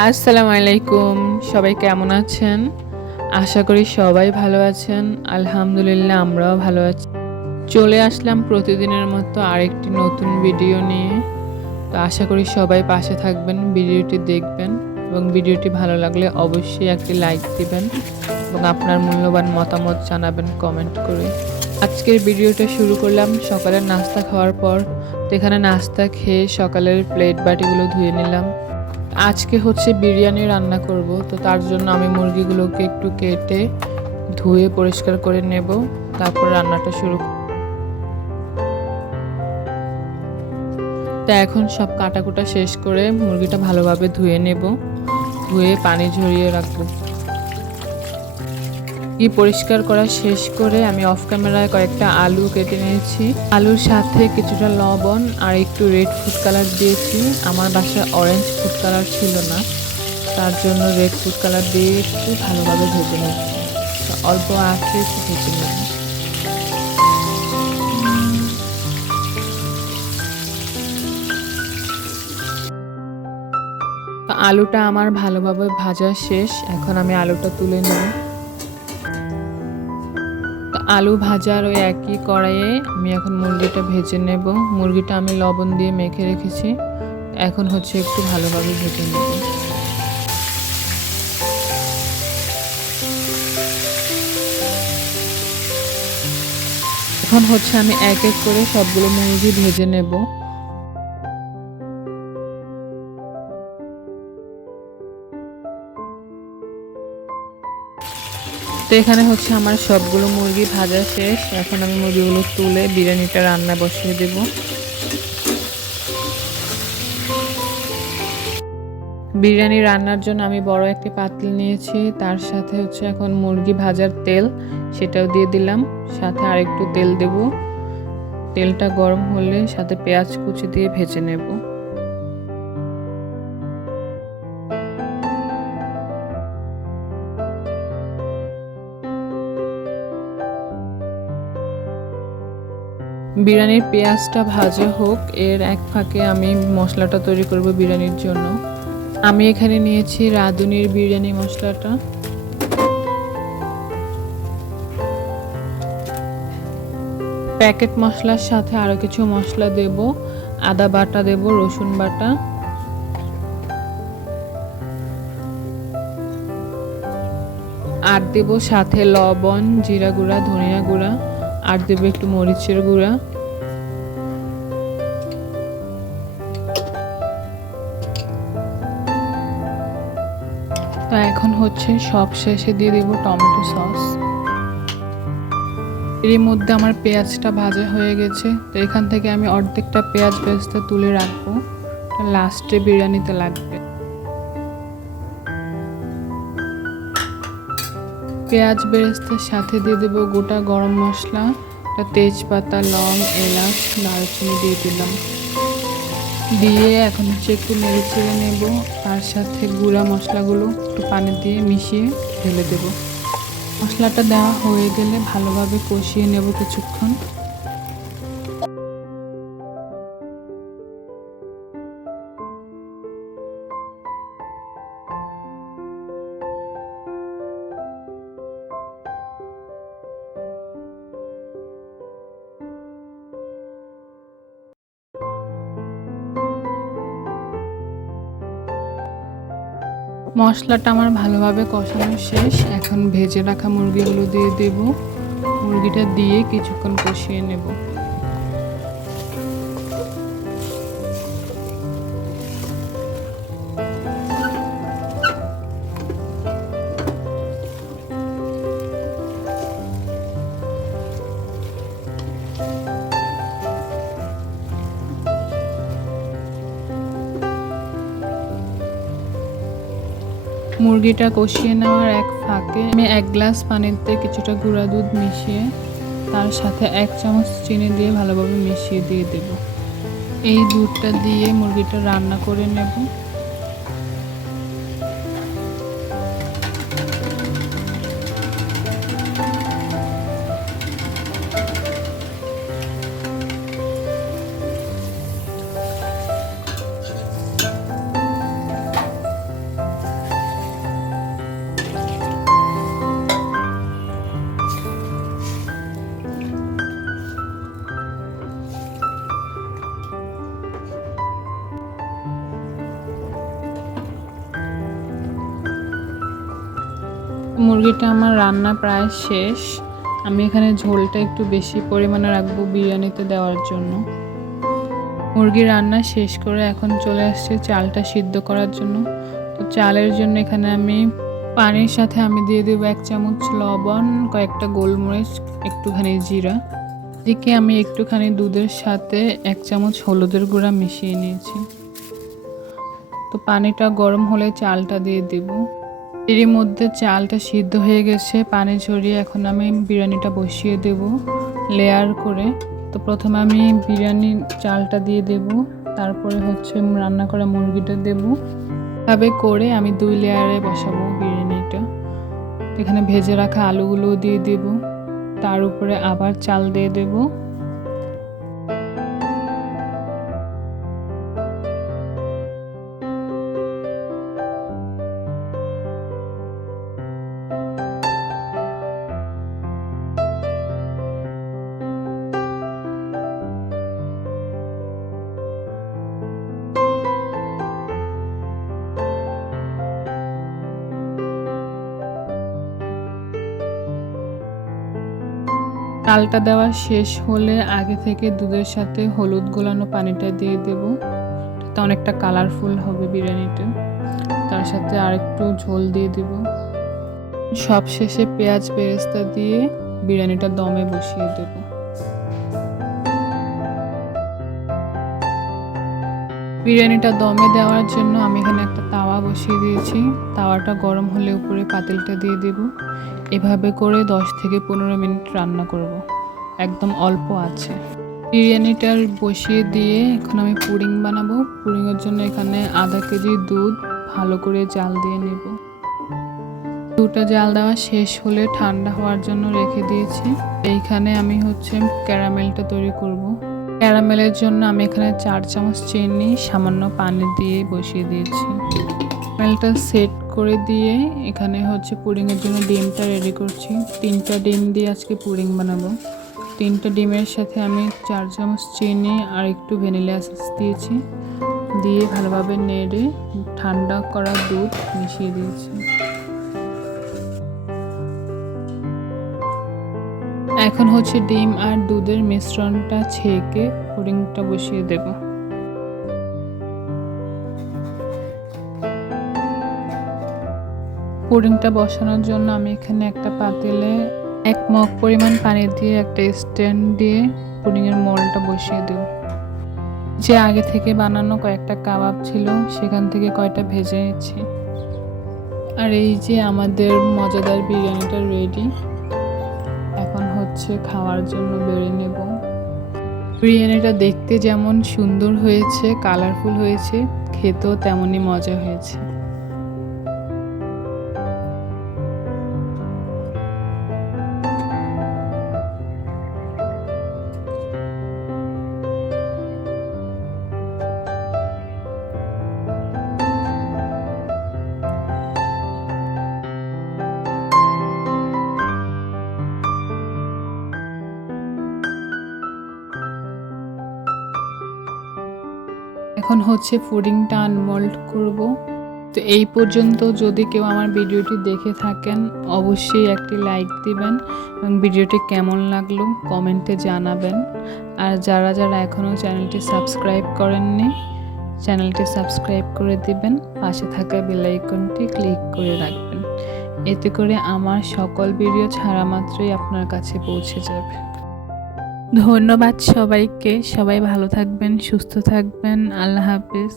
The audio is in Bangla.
আসসালামু আলাইকুম। সবাই কেমন আছেন? আশা করি সবাই ভালো আছেন। আলহামদুলিল্লাহ আমরাও ভালো আছি। চলে আসলাম প্রতিদিনের মতো আরেকটি নতুন ভিডিও নিয়ে। তো আশা করি সবাই পাশে থাকবেন, ভিডিওটি দেখবেন এবং ভিডিওটি ভালো লাগলে অবশ্যই একটি লাইক দিবেন এবং আপনার মূল্যবান মতামত জানাবেন কমেন্ট করে। আজকের ভিডিওটা শুরু করলাম সকালের নাস্তা খাওয়ার পর। তো এখানে নাস্তা খেয়ে সকালের প্লেট বাটিগুলো ধুয়ে নিলাম। আজকে হচ্ছে বিরিয়ানি রান্না করব, তো তার জন্য আমি মুরগিগুলোকে একটু কেটে ধুয়ে পরিষ্কার করে নেব, তারপর রান্নাটা শুরু। তা এখন সব কাটাকুটা শেষ করে মুরগিটা ভালোভাবে ধুয়ে নেব, ধুয়ে পানি ঝরিয়ে রাখবো। পরিষ্কার করা শেষ করে আমি অফ ক্যামেরায় কয়েকটা আলু কেটে নিয়েছি। আলুর সাথে কিছুটা লবণ আর একটু রেড ফুড কালার দিয়েছি। আমার বাসায় অরেঞ্জ ফুড কালার ছিল না, তার জন্য রেড ফুড কালার দিয়ে একটু ভালোভাবে ভেজে নিচ্ছি। অল্প আঁচে একটু ভেজে নেব। আলুটা আমার ভালোভাবে ভাজা শেষ, এখন আমি আলুটা তুলে নেব। আলু ভাজার ওই একই কড়াইয়ে আমি এখন মুরগিটা ভেজে নেব। মুরগিটা আমি লবণ দিয়ে মেখে রেখেছি, এখন হচ্ছে একটু ভালোভাবে ভেজে নেব। এখন হচ্ছে আমি এক এক করে সবগুলো মুরগি ভেজে নেব। তো এখানে হচ্ছে আমার সবগুলো মুরগি ভাজা শেষ, এখন আমি মুরগিগুলো তুলে বিরিয়ানিটা রান্না বসিয়ে দেব। বিরিয়ানি রান্নার জন্য আমি বড় একটি পাতিল নিয়েছি, তার সাথে হচ্ছে এখন মুরগি ভাজার তেল সেটাও দিয়ে দিলাম, সাথে আরেকটু তেল দেব। তেলটা গরম হলে সাথে পেঁয়াজ কুচি দিয়ে ভেজে নেব। বিরিয়ানির পেঁয়াজটা ভাজা হোক, এর এক ফাঁকে আমি মশলাটা তৈরি করব বিরিয়ানির জন্য। আমি এখানে নিয়েছি রাঁধুনির বিরিয়ানি মশলাটা। প্যাকেট মশলার সাথে আরও কিছু মশলা দেব। আদা বাটা দেব, রসুন বাটা, আর দেব সাথে লবণ, জিরা গুঁড়া, ধনিয়া গুঁড়া, আর দেব একটু মরিচের গুঁড়া। তো এখন হচ্ছে সব শেষে দিয়ে দেব টমেটো সস। এর মধ্যে আমার পেঁয়াজটা ভাজা হয়ে গেছে, তো এখান থেকে আমি অর্ধেকটা পেঁয়াজ বেরেস্তা তুলে রাখবো, লাস্টে বিরিয়ানিতে লাগবে। পেঁয়াজ বেরেস্তার সাথে দিয়ে দেবো গোটা গরম মশলা, তেজপাতা, লং, এলাচ, দারুচিনি দিয়ে দিলাম। দিয়ে এখন হচ্ছে একটু নেড়ে চেড়ে নেব, তার সাথে গুঁড়া মশলাগুলো একটু পানি দিয়ে মিশিয়ে ঢেলে দেব। মশলাটা দেওয়া হয়ে গেলে ভালোভাবে কষিয়ে নেব কিছুক্ষণ। মশলাটা আমার ভালোভাবে কষানো শেষ, এখন ভেজে রাখা মুরগিগুলো দিয়ে দেব। মুরগিটা দিয়ে কিছুক্ষণ কষিয়ে নেব। মুরগিটা কষিয়ে নেওয়ার এক ফাঁকে আমি 1 গ্লাস পানিতে কিছুটা গুঁড়া দুধ মিশিয়ে তার সাথে 1 চামচ চিনি দিয়ে ভালোভাবে মিশিয়ে দিয়ে দেব। এই দুধটা দিয়ে মুরগিটা রান্না করে নেব। মুরগিটা আমার রান্না প্রায় শেষ। আমি এখানে ঝোলটা একটু বেশি পরিমাণে রাখবো বিরিয়ানিতে দেওয়ার জন্য। মুরগি রান্না শেষ করে এখন চলে আসছে চালটা সিদ্ধ করার জন্য। তো চালের জন্য এখানে আমি পানির সাথে আমি দিয়ে দেবো 1 চামচ লবণ, কয়েকটা গোলমরিচ, একটুখানি জিরা। এদিকে আমি একটুখানি দুধের সাথে 1 চামচ হলুদের গুঁড়া মিশিয়ে নিয়েছি। তো পানিটা গরম হলে চালটা দিয়ে দেব। এর মধ্যে চালটা সিদ্ধ হয়ে গেছে, পানি ঝরিয়ে এখন আমি বিরিয়ানিটা বসিয়ে দেব লেয়ার করে। তো প্রথমে আমি বিরিয়ানি চালটা দিয়ে দেব, তারপরে হচ্ছে রান্না করা মুরগিটা দেব। এভাবে করে আমি 2 লেয়ারে বসাবো বিরিয়ানিটা। এখানে ভেজে রাখা আলুগুলো দিয়ে দেব, তার উপরে আবার চাল দিয়ে দেব। চালটা দেওয়া শেষ হলে আগে থেকে দুধের সাথে হলুদ গোলানো পানিটা দিয়ে দেব। এটা অনেকটা কালারফুল হবে বিরিয়ানিটা। তার সাথে আরেকটু ঝোল দিয়ে দেব। সব শেষে পেঁয়াজ বেরেস্তা দিয়ে বিরিয়ানিটা দমে বসিয়ে দেব। বিরিয়ানিটা দমে দেওয়ার জন্য আমি এখানে একটা তাওয়া বসিয়ে দিয়েছি। তাওয়াটা গরম হলে উপরে পাতিলটা দিয়ে দেব। এভাবে করে 10 থেকে 15 মিনিট রান্না করব, একদম অল্প আছে। বিরিয়ানিটার বসিয়ে দিয়ে এখন আমি পুডিং বানাবো। পুডিংয়ের জন্য এখানে আধা কেজি দুধ ভালো করে জাল দিয়ে নেব। দুধটা জাল দেওয়া শেষ হলে ঠান্ডা হওয়ার জন্য রেখে দিয়েছি। এইখানে আমি হচ্ছে ক্যারামেলটা তৈরি করব। ক্যারামেলের জন্য আমি এখানে 4 চামচ চিনি সামান্য পানি দিয়ে বসিয়ে দিয়েছি। ক্যারামেলটা সেট করে দিয়ে এখানে হচ্ছে পুডিংয়ের জন্য ডিমটা রেডি করছি। 3টা ডিম দিয়ে আজকে পুডিং বানাবো। 3টা ডিমের সাথে আমি 4 চামচ চিনি আর একটু ভ্যানিলা এসেন্স দিয়েছি। দিয়ে ভালোভাবে নেড়ে ঠান্ডা করা দুধ মিশিয়ে দিয়েছি। এখন হচ্ছে ডিম আর দুধের মিশ্রণটা ছেঁকে পুডিংটা বসিয়ে দেব। পুডিংটা বসানোর জন্য আমি এখানে একটা পাতিলে 1 মগ পরিমাণ পানি দিয়ে একটা স্ট্যান্ড দিয়ে পুডিংয়ের মোল্ডটা বসিয়ে দেব। যে আগে থেকে বানানো কয়েকটা কাবাব ছিল সেখান থেকে কয়টা ভেজে নিচ্ছি। আর এই যে আমাদের মজাদার বিরিয়ানিটা রেডি। এখন হচ্ছে খাওয়ার জন্য বেড়ে নেব। বিরিয়ানিটা দেখতে যেমন সুন্দর হয়েছে, কালারফুল হয়েছে, খেতেও তেমনই মজা হয়েছে। এখন হচ্ছে পুডিংটা আনমোল্ড করব। তো এই পর্যন্ত যদি কেউ আমার ভিডিওটি দেখে থাকেন অবশ্যই একটি লাইক দিবেন এবং ভিডিওটি কেমন লাগলো কমেন্টে জানাবেন। আর যারা যারা এখনও চ্যানেলটি সাবস্ক্রাইব করেননি চ্যানেলটি সাবস্ক্রাইব করে দিবেন, পাশে থাকা বেল আইকনটি ক্লিক করে রাখবেন। এতে করে আমার সকল ভিডিও ছাড়া মাত্রই আপনার কাছে পৌঁছে যাবে। ধন্যবাদ সবাইকে। সবাই ভালো থাকবেন, সুস্থ থাকবেন। আল্লাহ হাফেজ।